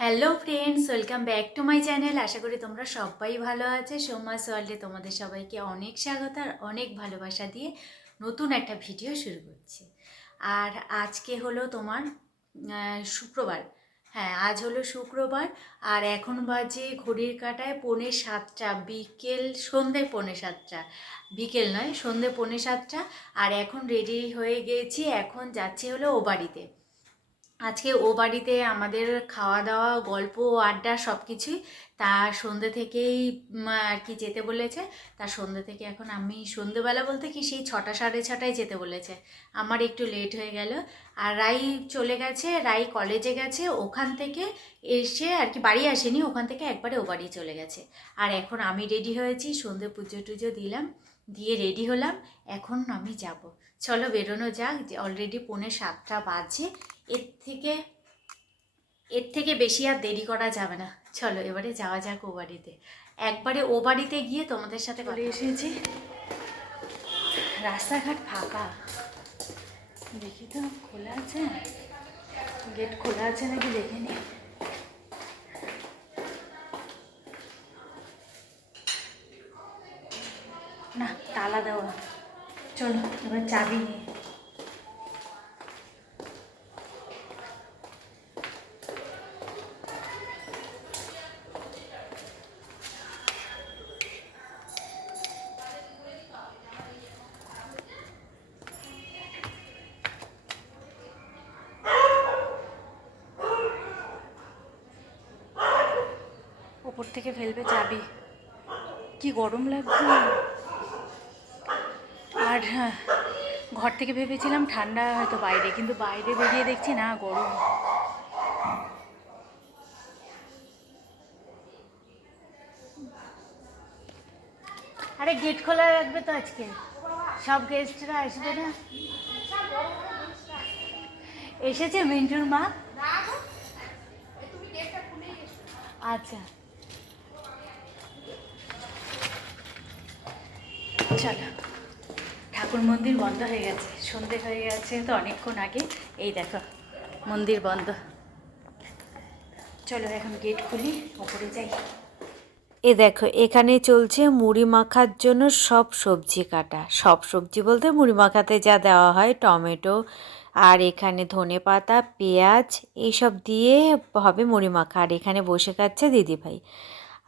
Hello friends, welcome back to my channel. আশা করি তোমরা সবাই ভালো আছে। সোমাস ওয়ার্ল্ডে তোমাদের সবাইকে অনেক স্বাগত আর অনেক ভালোবাসা দিয়ে নতুন একটা ভিডিও শুরু করছি। আর আজকে হলো তোমার শুক্রবার। হ্যাঁ, আজ হলো শুক্রবার আর এখন বাজে ঘড়ির কাঁটায় 6:45, বিকেল সন্ধে 6:45, বিকেল নয় সন্ধে 6:45। আর এখন রেডি হয়ে গেছি, এখন যাচ্ছি হলো ও বাড়িতে। আজকে ও বাড়িতে আমাদের খাওয়া দাওয়া গল্প আড্ডা সব কিছুই। তার সন্ধ্যে থেকেই আর কি যেতে বলেছে। তার সন্ধ্যে থেকে এখন আমি সন্ধ্যেবেলা বলতে কি সেই 6টা 6:30টায় যেতে বলেছে। আমার একটু লেট হয়ে গেল। আর রাই চলে গেছে, রাই কলেজে গেছে, ওখান থেকে এসে আর কি বাড়ি আসেনি, ওখান থেকে একবারে ও বাড়ি চলে গেছে। আর এখন আমি রেডি হয়েছি, সন্ধ্যে পুজো টুজো দিলাম, দিয়ে রেডি হলাম। এখন আমি যাব, চলো বেরোনো যাক। যে অলরেডি 6:45 বাজে। এর থেকে বেশি আর দেরি করা যাবে না। চলো এবারে যাওয়া যাক ও বাড়িতে। একবারে ও বাড়িতে গিয়ে তোমাদের সাথে চলে এসেছি। রাস্তাঘাট ফাঁকা, দেখি তো খোলা আছে, গেট খোলা আছে নাকি দেখে নি। না, তালা দেওয়া। চলো এবার চাবি নিয়ে। ওপর থেকে ফেলবে চাবি, কি গরম লাগছে। আর হ্যাঁ, ঘর থেকে ভেবেছিলাম ঠান্ডা হয়তো বাইরে, কিন্তু বাইরে বেরিয়ে দেখছি না, গরম। আরে গেট খোলা রাখবে তো আজকে, সব গেস্টরা আসবে না। এসেছে মিন্টুর মা। আচ্ছা চলো, ঠাকুর মন্দির বন্ধ হয়ে গেছে, সন্ধে হয়ে গেছে তো অনেকক্ষণ আগে। এই দেখো মন্দির বন্ধ। চলো এখন গেট খুলি, ওপরে যাই। এ দেখো এখানে চলছে মুড়ি মাখার জন্য সব সবজি কাটা। সব সবজি বলতে মুড়ি মাখাতে যা দেওয়া হয়, টমেটো আর এখানে ধনেপাতা, পেঁয়াজ এইসব দিয়ে হবে মুড়ি মাখা। আর এখানে বসে খাচ্ছে দিদিভাই।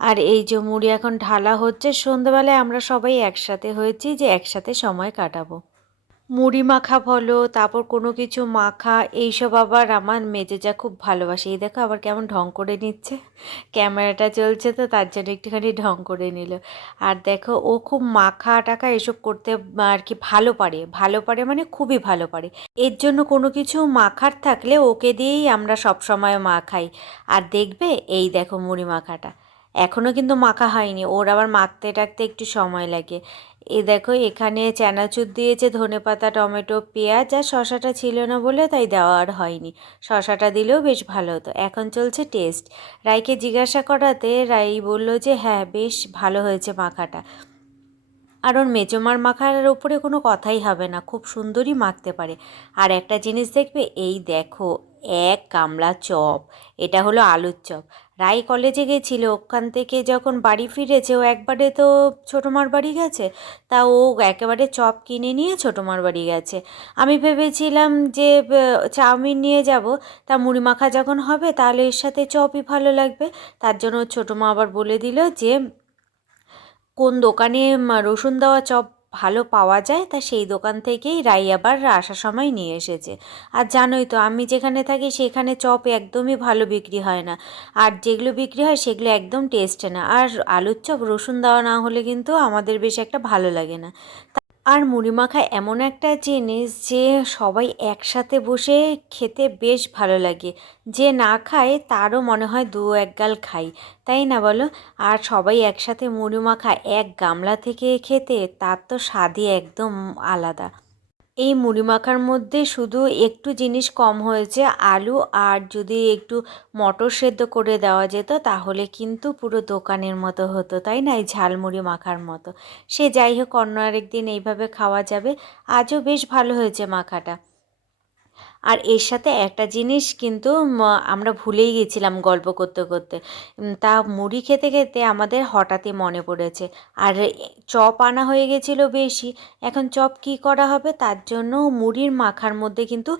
আর এই যে মুড়ি এখন ঢালা হচ্ছে। সন্ধ্যাবেলায় আমরা সবাই একসাথে হয়েছি যে একসাথে সময় কাটাবো। মুড়ি মাখা বলো, তারপর কোনো কিছু মাখা, এইসব আবার আমার মেজেজা খুব ভালোবাসে। এই দেখো আবার কেমন ঢং করে নিচ্ছে, ক্যামেরাটা চলছে তো তার জন্য একটুখানি ঢং করে নিল। আর দেখো ও খুব মাখা টাখা এসব করতে আর কি ভালো পারে, ভালো পারে মানে খুবই ভালো পারে। এর জন্য কোনো কিছু মাখার থাকলে ওকে দিয়েই আমরা সব সময় মাখাই। আর দেখবে এই দেখো মুড়ি মাখাটা এখনও কিন্তু মাখা হয়নি, ওর আবার মাখতে টাখতে একটু সময় লাগে। এই দেখো এখানে চানাচুর দিয়েছে, ধনেপাতা, টমেটো, পেঁয়াজ, আর শশাটা ছিল না বলে তাই দেওয়া আর হয়নি। শশাটা দিলেও বেশ ভালো হতো। এখন চলছে টেস্ট। রাইকে জিজ্ঞাসা করাতে রাই বলল যে হ্যাঁ বেশ ভালো হয়েছে মাখাটা। আর ওর মেজমার মাখার ওপরে কোনো কথাই হবে না, খুব সুন্দরই মাখতে পারে। আর একটা জিনিস দেখবে, এই দেখো এক গামলা চপ, এটা হলো আলুর চপ। রাই কলেজে গেছিল, ওখান থেকে যখন বাড়ি ফিরেছে ও একবারে তো ছোটোমার বাড়ি গেছে, তা ও একেবারে চপ কিনে নিয়ে ছোটোমার বাড়ি গেছে। আমি ভেবেছিলাম যে চাউমিন নিয়ে যাব, তা মুড়ি মাখা যখন হবে তাহলে এর সাথে চপই ভালো লাগবে। তার জন্য ছোটোমা আবার বলে দিল যে কোন দোকানে রসুন দেওয়া চপ ভালো পাওয়া যায়, তা সেই দোকান থেকেই রাই আবার আসার সময় নিয়ে এসেছে। আর জানোই তো আমি যেখানে থাকি সেখানে চপ একদমই ভালো বিক্রি হয় না, আর যেগুলো বিক্রি হয় সেগুলো একদম টেস্ট না। আর আলুর চপ রসুন দেওয়া না হলে কিন্তু আমাদের বেশ একটা ভালো লাগে না। আর মুড়ি মাখা এমন একটা জিনিস যে সবাই একসাথে বসে খেতে বেশ ভালো লাগে। যে না খায় তারও মনে হয় দু এক গাল খাই, তাই না বলো? আর সবাই একসাথে মুড়ি মাখা এক গামলা থেকে খেতে তার তো স্বাদই একদম আলাদা। এই মুড়ি মাখার মধ্যে শুধু একটু জিনিস কম হয়েছে, আলু আর যদি একটু মটর সেদ্ধ করে দেওয়া যেত তাহলে কিন্তু পুরো দোকানের মতো হতো, তাই না? এই ঝালমুড়ি মাখার মতো। সে যাই হোক, অন্য আরেকদিন এইভাবে খাওয়া যাবে। আজও বেশ ভালো হয়েছে মাখাটা। আর এর সাথে একটা জিনিস কিন্তু আমরা ভুলেই গেছিলাম গল্প করতে করতে, তা মুড়ি খেতে খেতে আমাদের হঠাৎই মনে পড়েছে। আর চপ আনা হয়ে গেছিলো বেশি, এখন চপ কি করা হবে, তার জন্য মুড়ির মাখার মধ্যে কিন্তু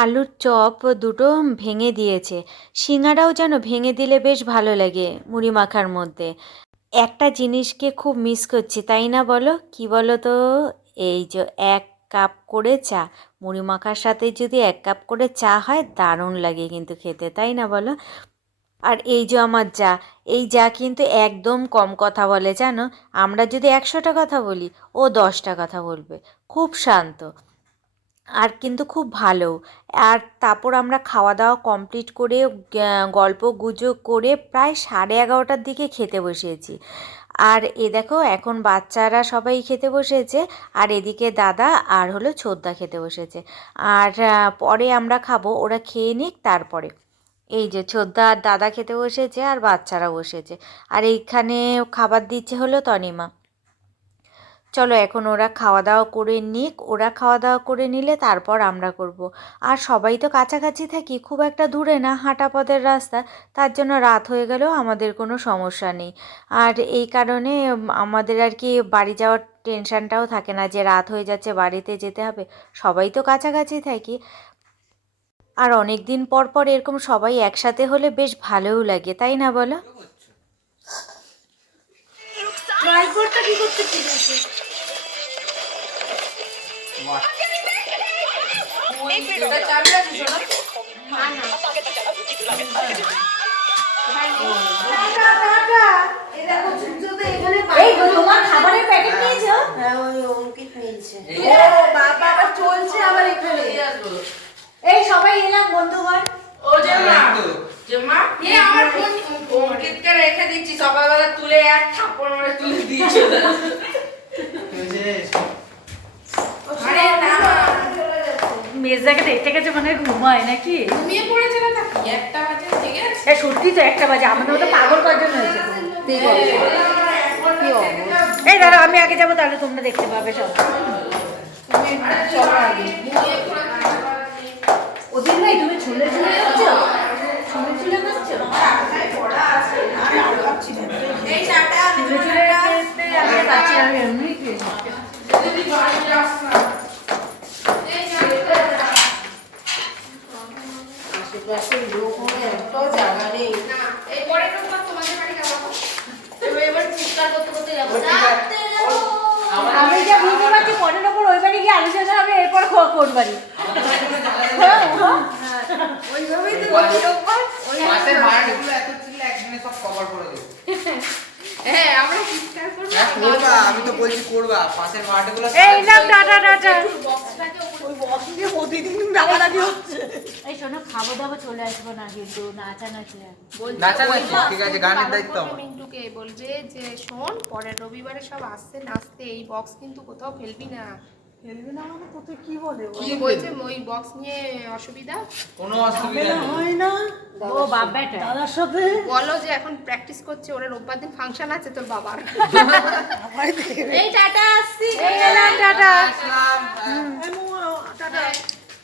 আলুর চপ দুটো ভেঙে দিয়েছে। সিঙ্গারাও যেন ভেঙে দিলে বেশ ভালো লাগে মুড়ি মাখার মধ্যে। একটা জিনিসকে খুব মিস করছি, তাই না বলো? কি বলো তো? এই যে 1 কাপ করে চা, মুড়ি মাখার সাথে যদি 1 কাপ করে চা হয় দারুণ লাগে কিন্তু খেতে, তাই না বলো? আর এই যে আমার যা, এই যা কিন্তু একদম কম কথা বলে জানো। আমরা যদি 100টা কথা বলি, ও 10টা কথা বলবে। খুব শান্ত আর কিন্তু খুব ভালো। আর তারপর আমরা খাওয়া দাওয়া কমপ্লিট করে গল্প গুজব করে প্রায় 11:30টার দিকে খেতে বসেছি। আর এ দেখো এখন বাচ্চারা সবাই খেতে বসেছে, আর এদিকে দাদা আর হলো ছোদ্দা খেতে বসেছে। আর পরে আমরা খাবো, ওরা খেয়ে নিক তারপরে। এই যে ছোদ্দা আর দাদা খেতে বসেছে আর বাচ্চারা বসেছে, আর এইখানে খাবার দিচ্ছে হলো তনিমা। চলো এখন ওরা খাওয়া দাওয়া করে নিক, ওরা খাওয়া দাওয়া করে নিলে তারপর আমরা করব। আর সবাই তো কাছাকাছি থাকি, খুব একটা দূরে না, হাঁটা পথের রাস্তা, তার জন্য রাত হয়ে গেলেও আমাদের কোনো সমস্যা নেই। আর এই কারণে আমাদের আর কি বাড়ি যাওয়ার টেনশানটাও থাকে না যে রাত হয়ে যাচ্ছে বাড়িতে যেতে হবে, সবাই তো কাছাকাছি থাকি। আর অনেক দিন পর পর এরকম সবাই একসাথে হলে বেশ ভালোও লাগে, তাই না বলো? ট্রাইপডটা কি করতে ঠিক আছে? তোমার খাবারের প্যাকেট নিয়েছো? হ্যাঁ, ওই অঙ্কিত নিয়েছে। বাবা আবার চলছে আবার এখানে। এই সবাই এলাম বন্ধুগণ। ও জামা জামা এ আমার ফোন অঙ্কিতকে রেখে দিচ্ছি, সকালবেলা তুলে এক থাপ্পড় মারে তুলে দিয়েছে। আরে না মেজাকে দেখতে গেছে মানে ঘুমায় নাকি? ঘুমিয়ে পড়েছে না, কি একটা বাজে ঠিক আছে। এ সত্যি তো 1টা বাজে, আমাদের মতো পাগল কজন হয়েছে। এই দাঁড়াও আমি আগে যাবো, তাহলে তোমরা দেখতে পাবে সব। ওদিন ভাই তুমি ছুলে ছুলে খাচ্ছ, ছুলে ছুলে খাচ্ছ। এই চাটা ছুলে ছুলে খেতে আমি খাচ্ছি, আমি এমনি খেয়েছি। যদি বাড়ি যাস না এই চাটা আশেপাশে লোক হলে একটাও জায়গা নেই। না এই পরের রোববার তোমাদের বাড়ি যাবো, এবার চিৎকার করতে করতে যাবো। আমি যা বুঝতে পারছি পরের ওপর ওই বাড়ি গিয়ে আলোচনা হবে, এরপর কোন বাড়ি। ওইভাবেই তো বলছি রোববার ওই মাসের ভাড়াগুলো এত ছিল একদিনে সব কভার করে দেব। হ্যাঁ আমরা চিৎকার করব। হ্যাঁ করবা, আমি তো বলছি করবা, পাশের ভাড়াগুলো এই নাম টাটা টাটা। বক্সটাকে ওই বক্সে প্রতিদিন ডাকাডাকি হচ্ছে। এই শোনো, খাবো দাবো চলে আসবো না কিন্তু, নাচানাচি হবে। নাচানাচি ঠিক আছে, গানের দায়িত্ব আমার। মিন্টুকে বলবে যে শোন পরের রবিবারে সব আসছে নাচতে, এই বক্স কিন্তু কোথাও ফেলবি না। ফেলবে না মানে তোকে কি বলে? কি বলছে ওই বক্স নিয়ে অসুবিধা, কোনো অসুবিধা নেই। হয় না ও বাপ বেটা। দাদার সাথে বলো যে এখন প্র্যাকটিস করছে, ওরা রোববার দিন ফাংশন আছে তোর বাবার। আমায় দেখবে। এই টাটা আসছি, এই এলাম টাটা। আসলাম। এই মোয়া, টাটা।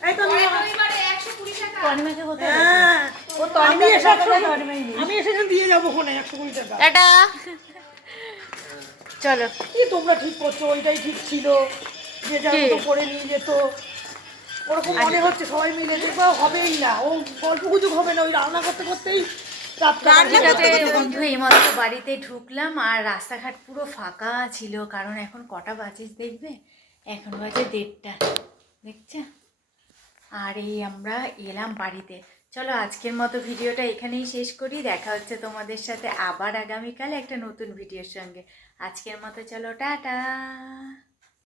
এই তো পরের রবিবারে 120 টাকা। তনিমাকে কোথায়? হ্যাঁ, ও তনিমা আমি এসে সকালে তনিমাই নেই। আমি এসে দিয়ে যাবো ফোনে 120 টাকা। টাটা। চলো। কি তোমরা ঠিক করছো? ওইটাই ঠিক ছিল, যে যার কি? মতো করে নিয়ে যেত। ওরকম মনে হচ্ছে সবাই মিলে দেখবা হবেই না, ও গল্প গুজব হবে না, ওই রান্না করতে করতেই ঠিক আছে বন্ধু, এইমাত্র বাড়িতে ঢুকলাম আর রাস্তাঘাট পুরো ফাঁকা ছিল, কারণ এখন কটা বাজে দেখবে, এখন বাজে 1:30, দেখছে। আর এই আমরা এলাম বাড়িতে। চলো আজকের মতো ভিডিওটা এখানেই শেষ করি, দেখা হচ্ছে তোমাদের সাথে আবার আগামীকাল একটা নতুন ভিডিওর সঙ্গে। আজকের মতো চলো টাটা।